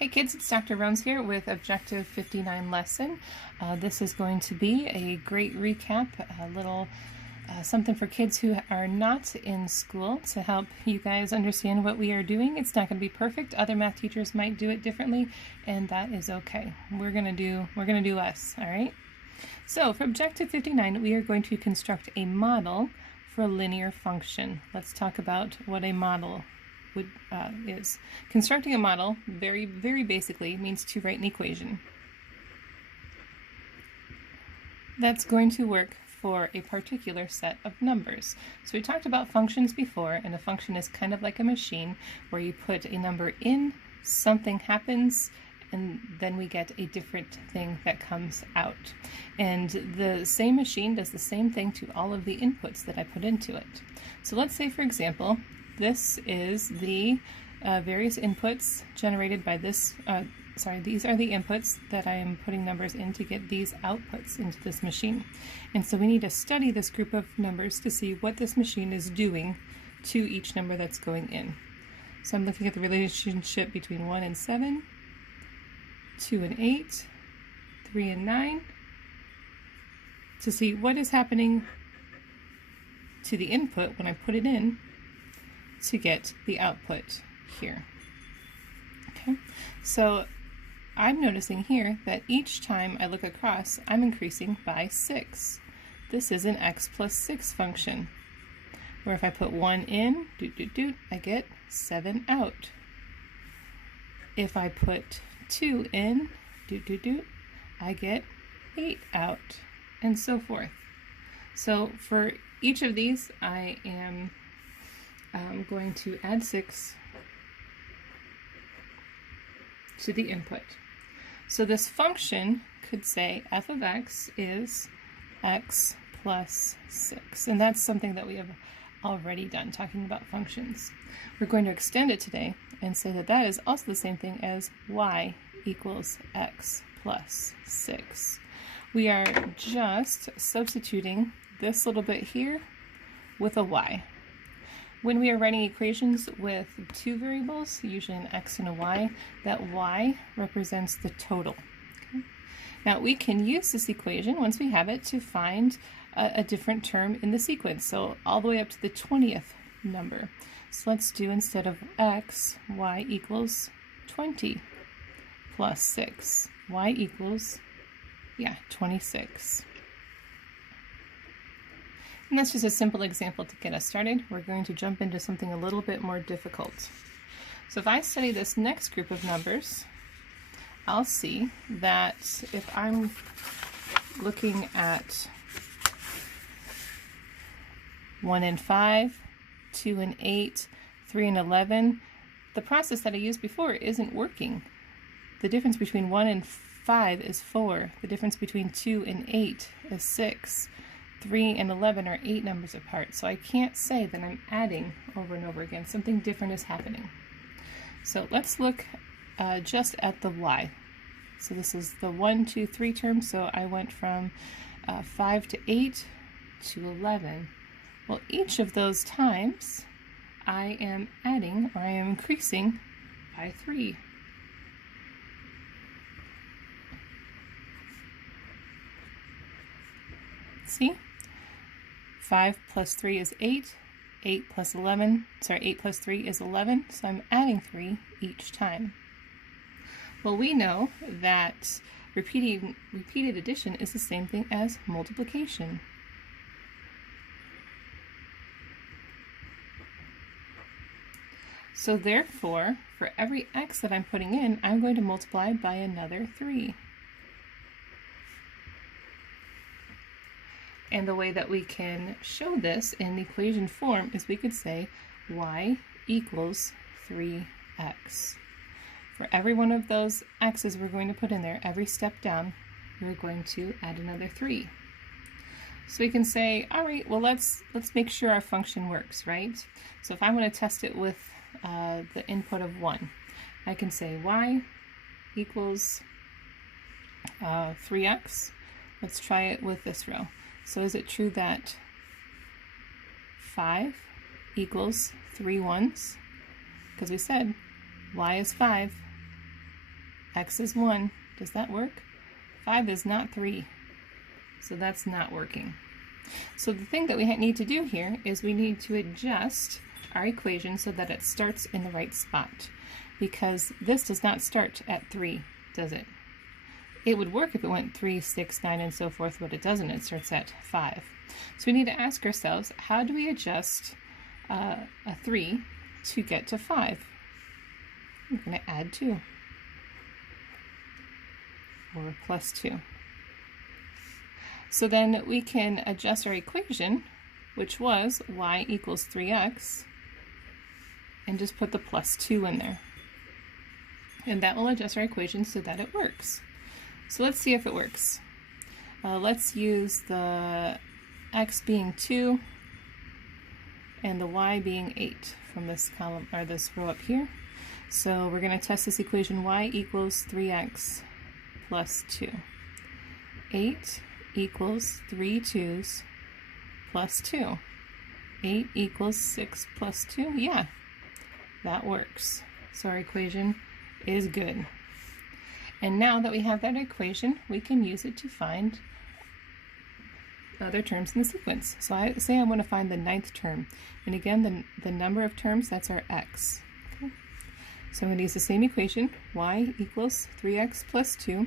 Hey kids, it's Dr. Rones here with Objective 59 lesson. This is going to be a great recap, a little something for kids who are not in school to help you guys understand what we are doing. It's not going to be perfect. Other math teachers might do it differently, and that is okay. We're gonna do us, all right? So for Objective 59, we are going to construct a model for a linear function. Let's talk about what a model is. Constructing a model, very basically, means to write an equation that's going to work for a particular set of numbers. So we talked about functions before, and a function is kind of like a machine where you put a number in, something happens, and then we get a different thing that comes out. And the same machine does the same thing to all of the inputs that I put into it. So let's say, for example, this is the various inputs generated by this, these are the inputs that I am putting numbers in to get these outputs into this machine. And so we need to study this group of numbers to see what this machine is doing to each number that's going in. So I'm looking at the relationship between 1 and 7, 2 and 8, 3 and 9, to see what is happening to the input when I put it in to get the output here. Okay, so I'm noticing here that each time I look across, I'm increasing by 6. This is an x plus 6 function, where if I put 1 in, I get 7 out. If I put 2 in, I get 8 out, and so forth. So for each of these, I am going to add 6 to the input. So this function could say f of x is x plus 6. And that's something that we have already done, talking about functions. We're going to extend it today and say that that is also the same thing as y equals x plus 6. We are just substituting this little bit here with a y. When we are writing equations with two variables, usually an x and a y, that y represents the total. Okay? Now we can use this equation, once we have it, to find a different term in the sequence, so all the way up to the 20th number. So let's do, instead of x, y equals 20 plus 6. Y equals, 26. And that's just a simple example to get us started. We're going to jump into something a little bit more difficult. So if I study this next group of numbers, I'll see that if I'm looking at 1 and 5, 2 and 8, 3 and 11, the process that I used before isn't working. The difference between 1 and 5 is 4. The difference between 2 and 8 is 6. 3 and 11 are 8 numbers apart, so I can't say that I'm adding over and over again. Something different is happening. So let's look just at the y. So this is the 1, 2, 3 term, so I went from 5 to 8 to 11. Well, each of those times I am adding, or I am increasing by 3. See? 5 plus 3 is 8, 8 plus 3 is 11, so I'm adding 3 each time. Well, we know that repeated addition is the same thing as multiplication. So therefore, for every x that I'm putting in, I'm going to multiply by another 3. And the way that we can show this in equation form is we could say y equals 3x. For every one of those x's we're going to put in there, every step down, we're going to add another 3. So we can say, all right, well, let's make sure our function works, right? So if I want to test it with the input of 1, I can say y equals 3x. Let's try it with this row. So is it true that 5 equals 3 ones? Because we said y is 5 X is 1. Does that work? 5 is not 3. So that's not working. So the thing that we need to do here is we need to adjust our equation so that it starts in the right spot. Because this does not start at 3, does it? It would work if it went 3, 6, 9, and so forth, but it doesn't. It starts at 5. So we need to ask ourselves, how do we adjust a 3 to get to 5? I'm going to add 2. Or plus 2. So then we can adjust our equation, which was y equals 3x, and just put the plus 2 in there. And that will adjust our equation so that it works. So let's see if it works. Let's use the x being 2 and the y being 8 from this column, or this row up here. So we're going to test this equation. Y equals 3x plus 2. 8 equals 3 2's plus 2. 8 equals 6 plus 2. Yeah, that works. So our equation is good. And now that we have that equation, we can use it to find other terms in the sequence. So I say I want to find the 9th term. And again, the number of terms, that's our x. Okay. So I'm going to use the same equation, y equals 3x plus 2.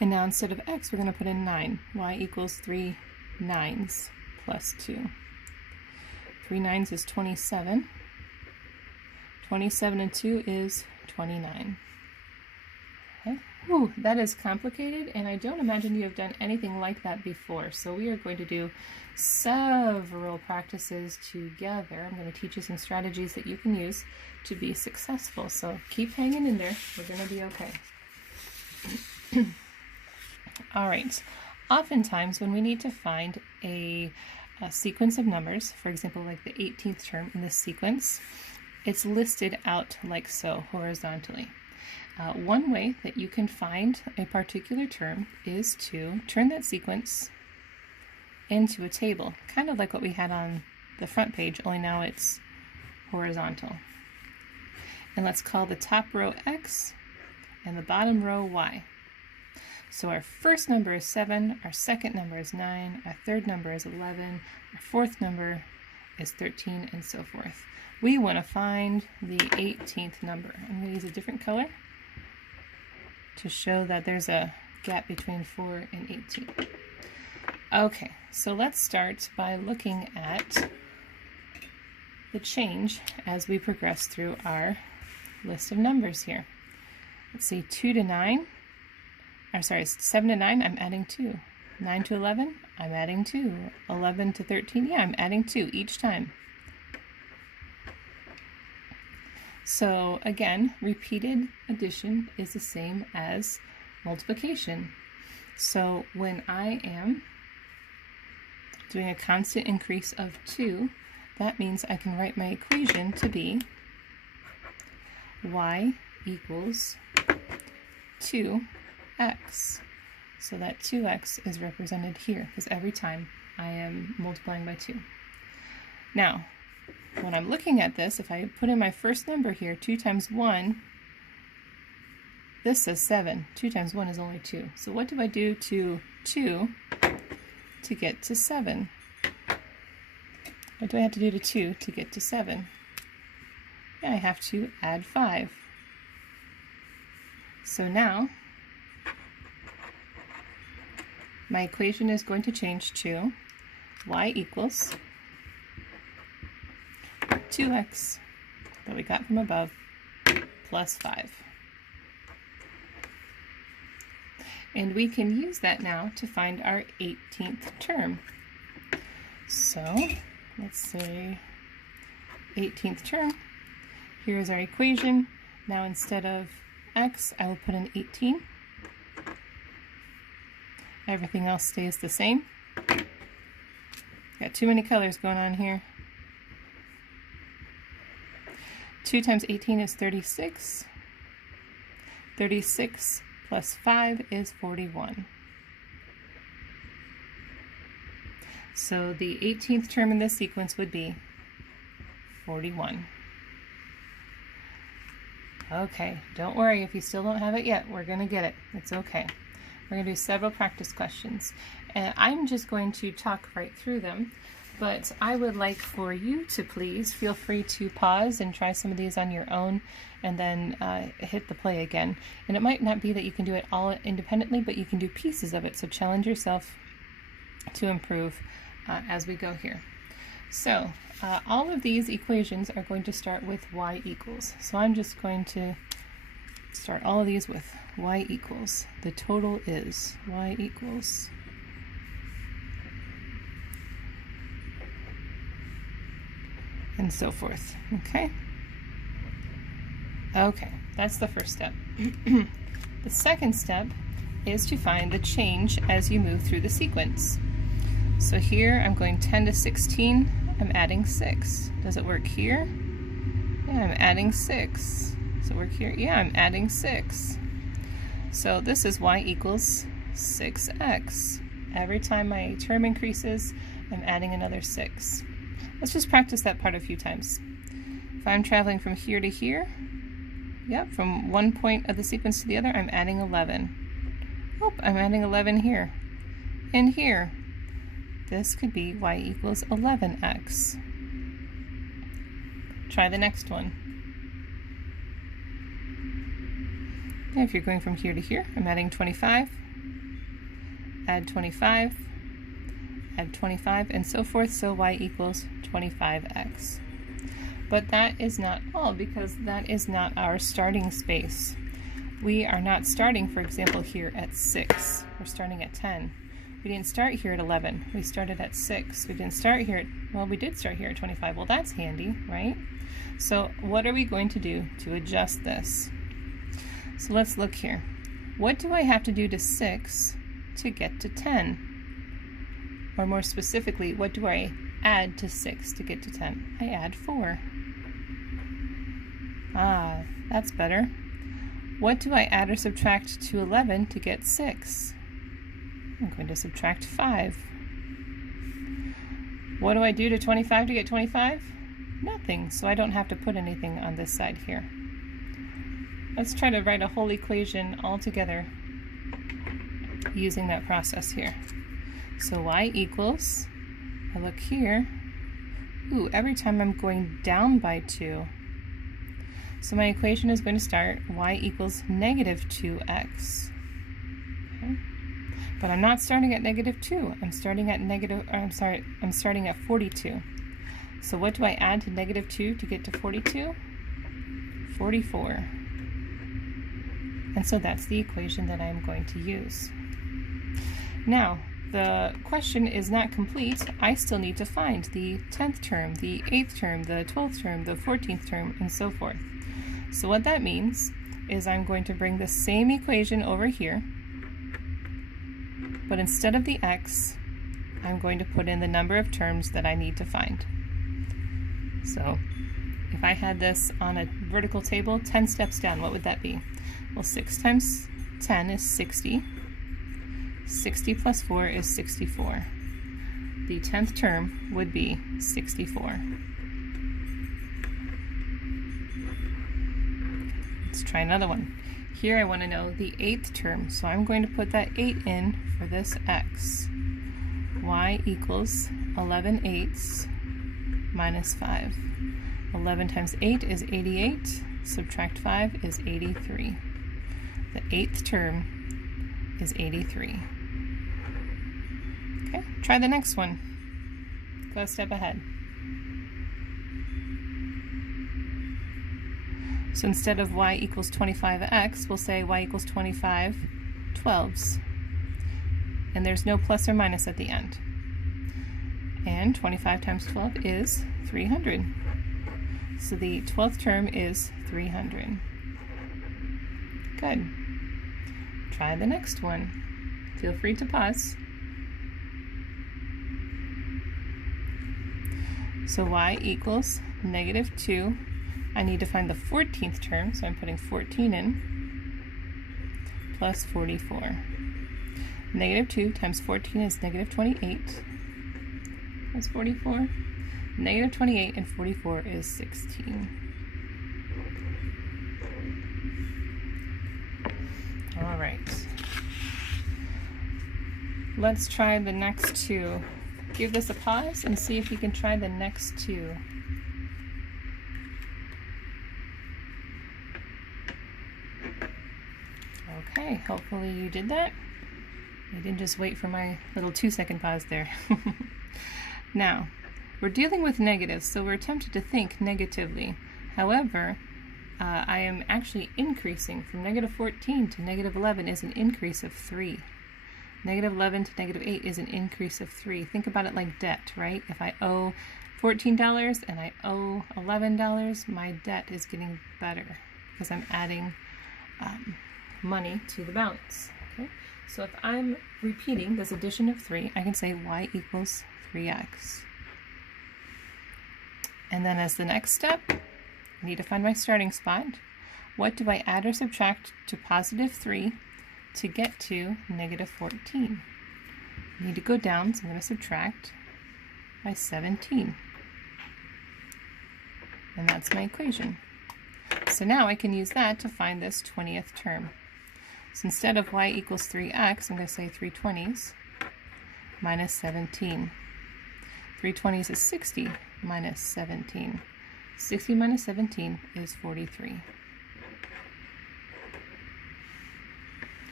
And now instead of x, we're going to put in 9. Y equals 3 9's plus 2. 3 9's is 27. 27 and 2 is 29. Okay. Ooh, that is complicated, and I don't imagine you have done anything like that before. So we are going to do several practices together. I'm going to teach you some strategies that you can use to be successful. So keep hanging in there. We're going to be okay. All right. Oftentimes when we need to find a sequence of numbers, for example, like the 18th term in this sequence, it's listed out like so, horizontally. One way that you can find a particular term is to turn that sequence into a table, kind of like what we had on the front page, only now it's horizontal. And let's call the top row x and the bottom row y. So our first number is 7, our second number is 9, our third number is 11, our fourth number is 13, and so forth. We want to find the 18th number. I'm going to use a different color to show that there's a gap between 4 and 18. Okay, so let's start by looking at the change as we progress through our list of numbers here. Let's see, 2 to 9, or sorry, 7 to 9, I'm adding 2. 9 to 11, I'm adding 2. 11 to 13, yeah, I'm adding 2 each time. So again, repeated addition is the same as multiplication. So when I am doing a constant increase of 2, that means I can write my equation to be y equals 2x. So that 2x is represented here, because every time I am multiplying by 2. Now, when I'm looking at this, if I put in my first number here, 2 times 1, this says 7. 2 times 1 is only 2. So what do I do to 2 to get to 7? What do I have to do to 2 to get to 7? Yeah, I have to add 5. So now, my equation is going to change to y equals 2x that we got from above plus 5. And we can use that now to find our 18th term. So let's say 18th term. Here's our equation. Now instead of x, I will put in 18. Everything else stays the same. Got too many colors going on here. 2 times 18 is 36. 36 plus 5 is 41. So the 18th term in this sequence would be 41. Okay, don't worry if you still don't have it yet. We're going to get it. It's okay. We're going to do several practice questions. And I'm just going to talk right through them, but I would like for you to please feel free to pause and try some of these on your own and then hit the play again. And it might not be that you can do it all independently, but you can do pieces of it. So challenge yourself to improve as we go here. So all of these equations are going to start with y equals. So I'm just going to start all of these with y equals. The total is y equals. And so forth. Okay? Okay, that's the first step. The second step is to find the change as you move through the sequence. So here I'm going 10 to 16, I'm adding 6. Does it work here? Yeah, I'm adding 6. Does it work here? Yeah, I'm adding 6. So this is y equals 6x. Every time my term increases, I'm adding another 6. Let's just practice that part a few times. If I'm traveling from here to here, yep, from one point of the sequence to the other, I'm adding 11. Oh, I'm adding 11 here. And here. This could be y equals 11x. Try the next one. And if you're going from here to here, I'm adding 25, add 25, add 25, and so forth, so y equals 25x. But that is not all, because that is not our starting space. We are not starting, for example, here at 6. We're starting at 10. We didn't start here at 11. We started at 6. We didn't start here at, well, we did start here at 25. Well, that's handy, right? So what are we going to do to adjust this? So let's look here. What do I have to do to 6 to get to 10? Or more specifically, what do I add to 6 to get to 10? I add 4. Ah, that's better. What do I add or subtract to 11 to get 6? I'm going to subtract 5. What do I do to 25 to get 25? Nothing, so I don't have to put anything on this side here. Let's try to write a whole equation all together using that process here. So y equals, I look here, ooh, every time I'm going down by 2. So my equation is going to start y equals negative 2x. Okay. But I'm not starting at negative 2. I'm starting at I'm starting at 42. So what do I add to negative 2 to get to 42? 44. And so that's the equation that I'm going to use. Now, the question is not complete. I still need to find the 10th term, the 8th term, the 12th term, the 14th term, and so forth. So what that means is I'm going to bring the same equation over here, but instead of the x, I'm going to put in the number of terms that I need to find. So if I had this on a vertical table, 10 steps down, what would that be? Well, 6 times 10 is 60. 60 plus 4 is 64. The 10th term would be 64. Let's try another one. Here I want to know the 8th term, so I'm going to put that 8 in for this x. Y equals 11 eighths minus 5. 11 times 8 is 88, subtract 5 is 83. The 8th term is 83. Okay, try the next one. Go a step ahead. So instead of y equals 25x, we'll say y equals 25 twelves. And there's no plus or minus at the end. And 25 times 12 is 300. So the 12th term is 300. Good. Try the next one. Feel free to pause. So y equals negative 2. I need to find the 14th term, so I'm putting 14 in, plus 44. Negative 2 times 14 is negative 28, plus 44. Negative 28 and 44 is 16. All right. Let's try the next two. Give this a pause and see if you can try the next two. Okay, hopefully you did that. I didn't just wait for my little 2-second pause there. Now, we're dealing with negatives, so we're tempted to think negatively. However, I am actually increasing from negative 14 to negative 11 is an increase of 3. Negative 11 to negative 8 is an increase of 3. Think about it like debt, right? If I owe $14 and I owe $11, my debt is getting better because I'm adding money to the balance. Okay? So if I'm repeating this addition of 3, I can say y equals 3x. And then as the next step, I need to find my starting spot. What do I add or subtract to positive 3 to get to negative 14? I need to go down, so I'm going to subtract by 17. And that's my equation. So now I can use that to find this 20th term. So instead of y equals 3x, I'm going to say 3 20s minus 17. 3 20s is 60 minus 17. 60 minus 17 is 43.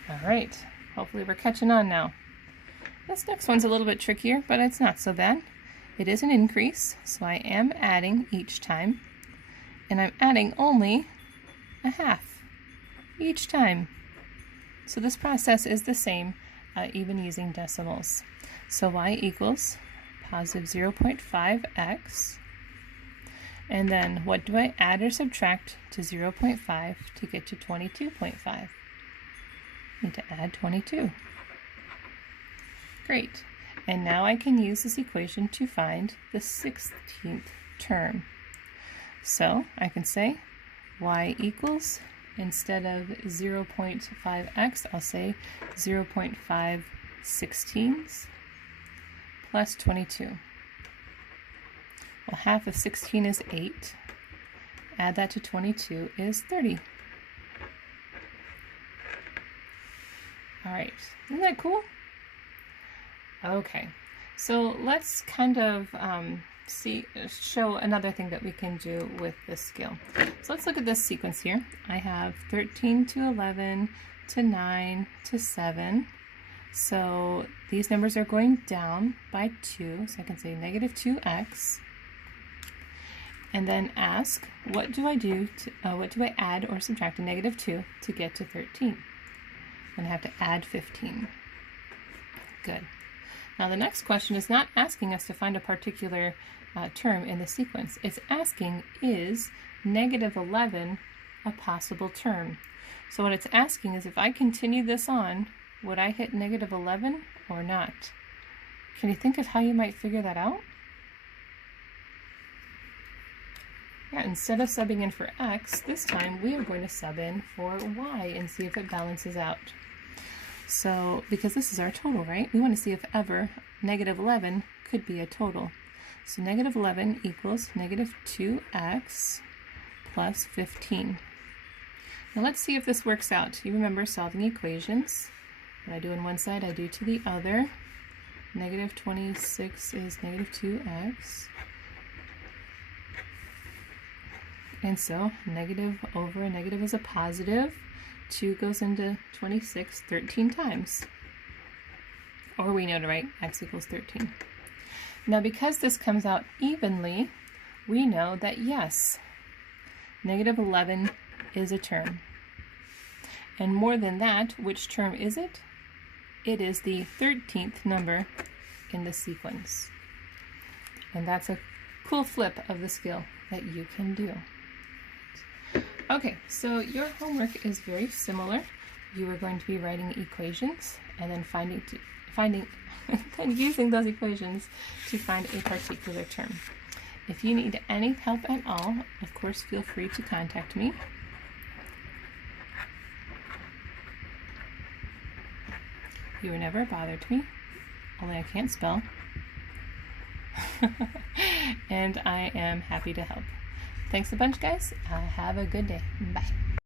All right, hopefully we're catching on now. This next one's a little bit trickier, but it's not so bad. It is an increase, so I am adding each time, and I'm adding only a half each time. So this process is the same, even using decimals. So y equals positive 0.5x. And then what do I add or subtract to 0.5 to get to 22.5? I need to add 22. Great. And now I can use this equation to find the 16th term. So I can say y equals, instead of 0.5x, I'll say 0.5 16ths plus 22. Well, half of 16 is 8. Add that to 22 is 30. All right, isn't that cool? Okay, so let's kind of show another thing that we can do with this skill. So let's look at this sequence here. I have 13 to 11 to 9 to 7. So these numbers are going down by 2. So I can say negative 2x. And then ask, what do I add or subtract a negative 2 to get to 13? I'm going to have to add 15. Good. Now the next question is not asking us to find a particular term in the sequence. It's asking, is negative 11 a possible term? So what it's asking is, if I continue this on, would I hit negative 11 or not? Can you think of how you might figure that out? Yeah, instead of subbing in for x, this time we are going to sub in for y and see if it balances out. So, because this is our total, right? We want to see if ever negative 11 could be a total. So negative 11 equals negative 2x plus 15. Now let's see if this works out. You remember solving equations. What I do on one side, I do to the other. Negative 26 is negative 2x. And so negative over a negative is a positive. 2 goes into 26 13 times. Or we know to write x equals 13. Now because this comes out evenly, we know that yes, negative 11 is a term. And more than that, which term is it? It is the 13th number in the sequence. And that's a cool flip of the skill that you can do. Okay, so your homework is very similar. You are going to be writing equations and then and using those equations to find a particular term. If you need any help at all, of course, feel free to contact me. You were never a bother to me, only I can't spell. And I am happy to help. Thanks a bunch, guys. Have a good day. Bye.